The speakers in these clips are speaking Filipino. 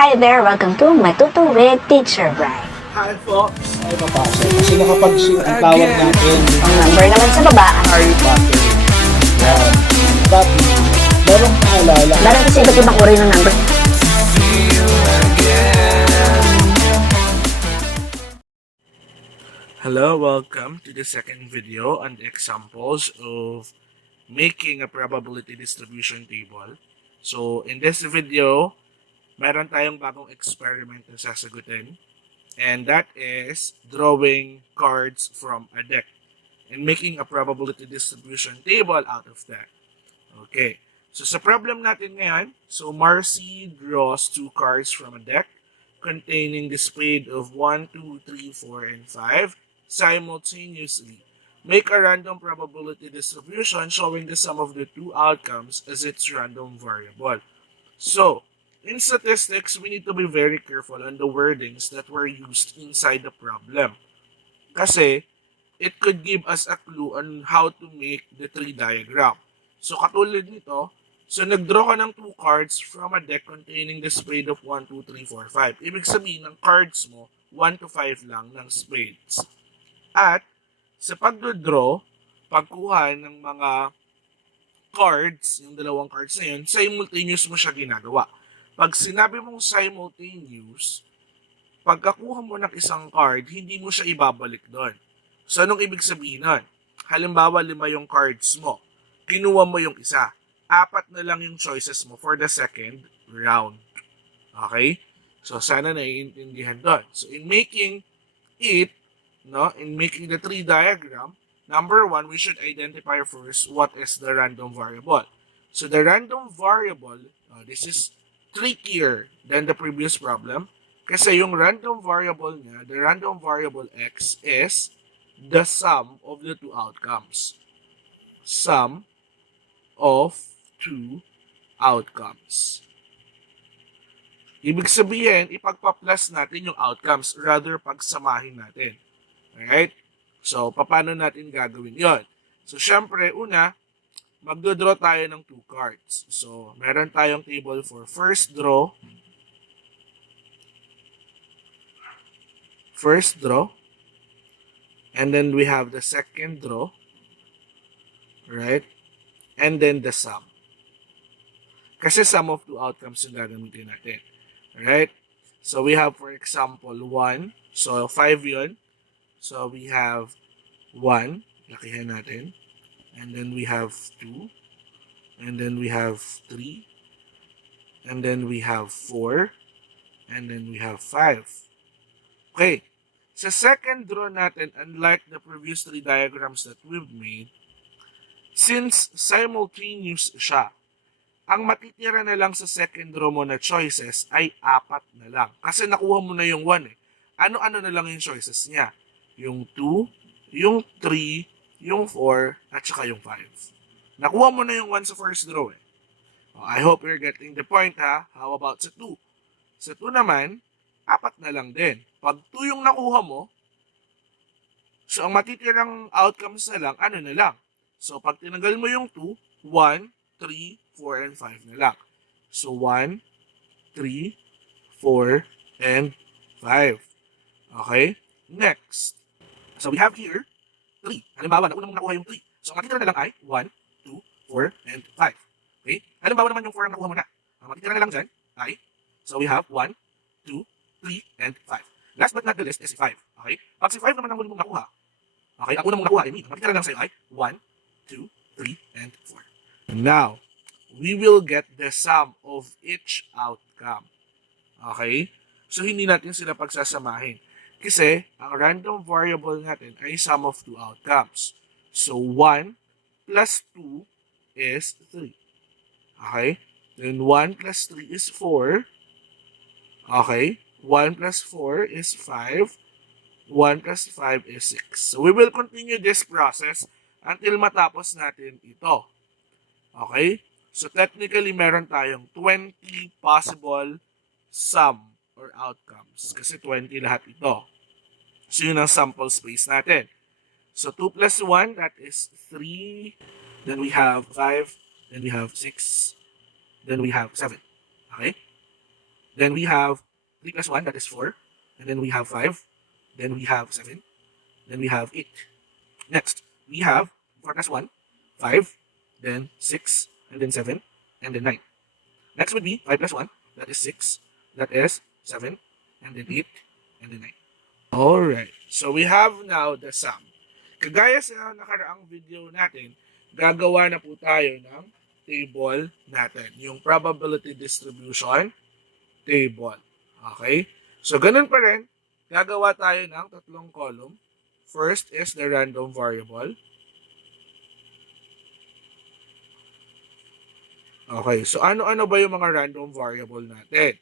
Hi there! Welcome to Matuto with Teacher Brian. Hi po, ay mapasok. Kasi nakapag-share ang tawag natin. Ang number naman sa baba, Harry Potter. Yan. Tapi, merong paalala. meron kasi iba't ibang uri ng number. Hello, welcome to the second video on the examples of making a probability distribution table. So, in this video, meron tayong bagong experiment na sasagutin. And that is drawing cards from a deck and making a probability distribution table out of that. Okay. So, sa problem natin ngayon, so Marcy draws 2 cards from a deck containing the spade of 1, 2, 3, 4, and 5 simultaneously. Make a random probability distribution showing the sum of the 2 outcomes as its random variable. So, in statistics, we need to be very careful on the wordings that were used inside the problem. Kasi, it could give us a clue on how to make the tree diagram. So, katulad nito, so nag-draw ka ng 2 cards from a deck containing the spade of 1, 2, 3, 4, 5. Ibig sabihin, ng cards mo, 1 to 5 lang ng spades. At, sa pag-draw, pagkuha ng mga cards, yung dalawang cards na yun, simultaneous mo siya ginagawa. Pag sinabi mong simultaneous, pagkakuha mo ng isang card, hindi mo siya ibabalik doon. So, anong ibig sabihin nun? Halimbawa, 5 yung cards mo. Kinuha mo yung isa. 4 na lang yung choices mo for the second round. Okay? So, sana naiintindihan doon. So, in making it, in making the tree diagram, number 1, we should identify first what is the random variable. So, the random variable, this is trickier than the previous problem kasi yung random variable niya, the random variable x is the sum of the 2 outcomes. Sum of 2 outcomes. Ibig sabihin, ipagpa-plus natin yung outcomes rather pagsamahin natin. Alright? So, paano natin gagawin yon? So, syempre, una, magdodraw tayo ng 2 cards. So, meron tayong table for first draw. First draw. And then we have the second draw. Right? And then the sum. Kasi sum of 2 outcomes yung gagamitin natin. Right? So, we have, for example, 1. So, 5 yun. So, we have 1. Lakihan natin. And then we have 2. And then we have 3. And then we have 4. And then we have 5. Okay. Sa second draw natin, unlike the previous 3 diagrams that we've made, since simultaneous siya, ang matitira na lang sa second draw mo na choices ay 4 na lang. Kasi nakuha mo na yung 1 eh. Ano-ano na lang yung choices niya? Yung 2, yung 3, yung 4, at saka yung 5. Nakuha mo na yung 1 sa first draw eh. I hope you're getting the point ha. How about sa 2? Sa 2 naman, 4 na lang din. Pag 2 yung nakuha mo, so ang matitirang outcomes na lang, ano na lang? So pag tinanggal mo yung 2, 1, 3, 4, and 5 na lang. So 1, 3, 4, and 5. Okay? Next. So we have here 3. Halimbawa, nauna mong nakuha yung 3. So, ang matitira na lang ay 1, 2, 4, and 5. Okay? Halimbawa naman yung 4 ang nakuha mo na. Ang matitira na lang dyan ay, so we have 1, 2, 3, and 5. Last but not the least is 5. Okay? Pag si 5 naman ang huli mong nakuha, okay, ang unang mong nakuha, ang matitira lang sa'yo ay 1, 2, 3, and 4. Now, we will get the sum of each outcome. Okay? So, hindi natin sila pagsasamahin. Kasi, ang random variable natin ay sum of 2 outcomes. So, 1 plus 2 is 3. Okay? Then, 1 plus 3 is 4. Okay? 1 plus 4 is 5. 1 plus 5 is 6. So, we will continue this process until matapos natin ito. Okay? So, technically, meron tayong 20 possible sum or outcomes. Kasi 20 lahat ito. So, yun ang sample space natin. So, 2 plus 1, that is 3. Then we have 5. Then we have 6. Then we have 7. Okay? Then we have 3 plus 1, that is 4. And then we have 5. Then we have 7. Then we have 8. Next, we have 4 plus 1, 5. Then 6. And then 7. And then 9. Next would be 5 plus 1, that is 6. That is 7. And then 8. And then 9. Alright, so we have now the sum. Kagaya sa nakaraang video natin, gagawa na po tayo ng table natin. Yung probability distribution table. Okay? So, ganun pa rin. Gagawa tayo ng tatlong column. First is the random variable. Okay, so ano-ano ba yung mga random variable natin?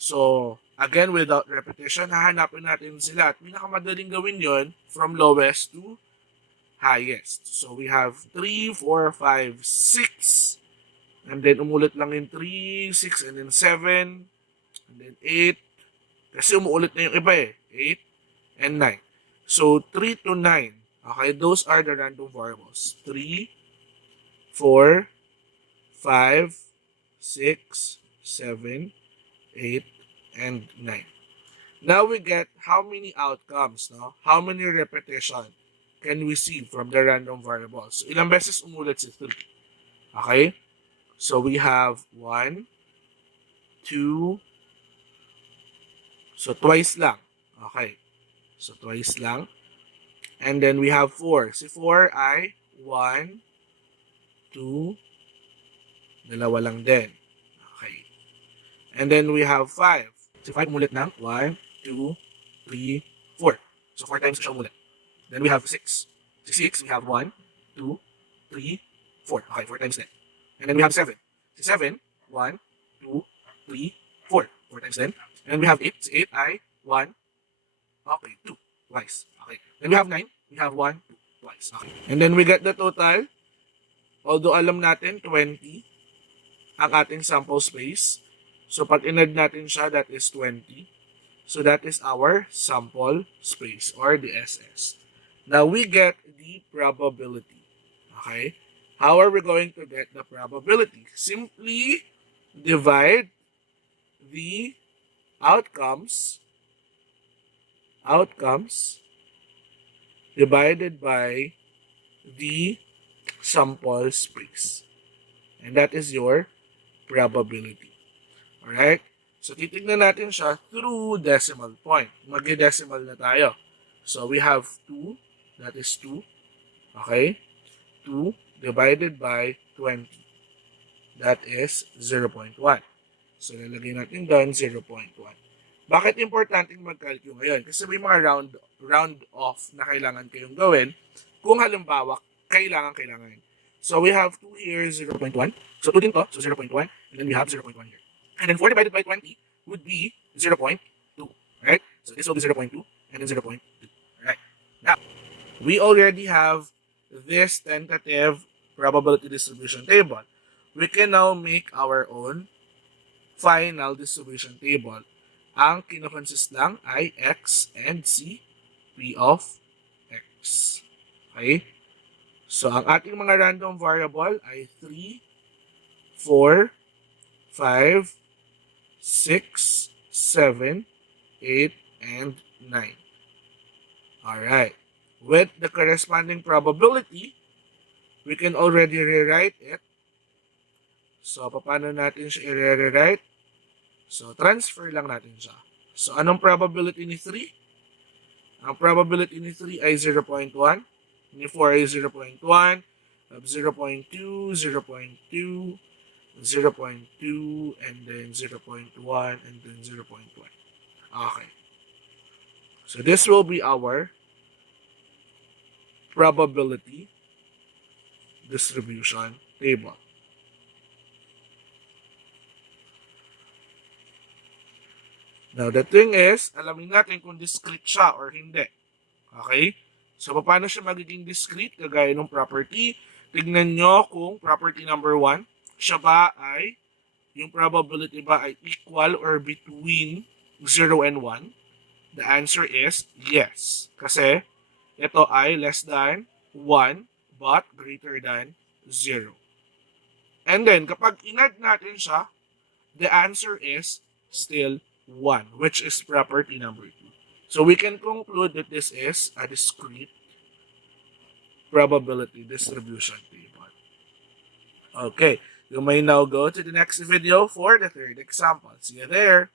So, again, without repetition, hahanapin natin sila. At pinakamadaling gawin yon from lowest to highest. So, we have 3, 4, 5, 6. And then, umulit lang yung 3, 6, and then 7. And then 8. Kasi umuulit na yung iba eh. 8 and 9. So, 3 to 9. Okay, those are the random variables. 3, 4, 5, 6, 7, 8, and 9. Now we get how many outcomes, no? How many repetition can we see from the random variables? So, ilang beses umulit si 3? Okay? So, we have 1, 2, so twice lang. Okay. So, twice lang. And then we have 4. Si 4 ay 1, 2, dalawa lang din. Okay. And then we have 5. Si 5 umulit ng 1, 2, 3, 4. So 4 times siya umulit. Then we have 6. Si 6, we have 1, 2, 3, 4. Okay, 4 times din. And then we have 7. Si 7, 1, 2, 3, 4. 4 times din. And then we have 8. Si 8 ay 1, okay, 2. Twice. Okay. Then we have 9. We have 1, 2, twice. Okay. And then we get the total. Although alam natin 20 ang ating sample space. So, pag in-add natin siya, that is 20. So, that is our sample space or the SS. Now, we get the probability. Okay? How are we going to get the probability? Simply divide the outcomes divided by the sample space. And that is your probability. Alright? So, titignan natin siya through decimal point. Mag-decimal na tayo. So, we have 2. That is 2. Okay? 2 divided by 20. That is 0.1. So, lalagay natin doon 0.1. Bakit importanteng mag-calculate ngayon? Kasi may mga round off na kailangan kayong gawin kung halimbawa kailangan. So, we have 2 here, 0.1. So, 2 din to. So, 0.1. And then we have 0.1 here. And then 4 divided by 20 would be 0.2. Right? So, this will be 0.2 and then 0.2. Right? Now, we already have this tentative probability distribution table. We can now make our own final distribution table. Ang kinoconsist lang ay X and C, P of X. Okay? So, ang ating mga random variable ay 3, 4, 5, 6, 7, 8, and 9. Alright. With the corresponding probability, we can already rewrite it. So, paano natin siya i-rewrite? So, transfer lang natin siya. So, anong probability ni 3? Ang probability ni 3 ay 0.1. Ni 4 ay 0.1. 0.2, 0.2, 0.2, and then 0.1, and then 0.1. Okay. So, this will be our probability distribution table. Now, the thing is, alamin natin kung discrete siya or hindi. Okay? So, paano siya magiging discrete? Kagaya ng property. Tignan nyo kung property number 1, siya ba ay, yung probability ba ay equal or between 0 and 1? The answer is yes. Kasi, ito ay less than 1 but greater than 0. And then, kapag in-add natin siya, the answer is still 1, which is property number 2. So we can conclude that this is a discrete probability distribution table. Okay, you may now go to the next video for the third example. See you there.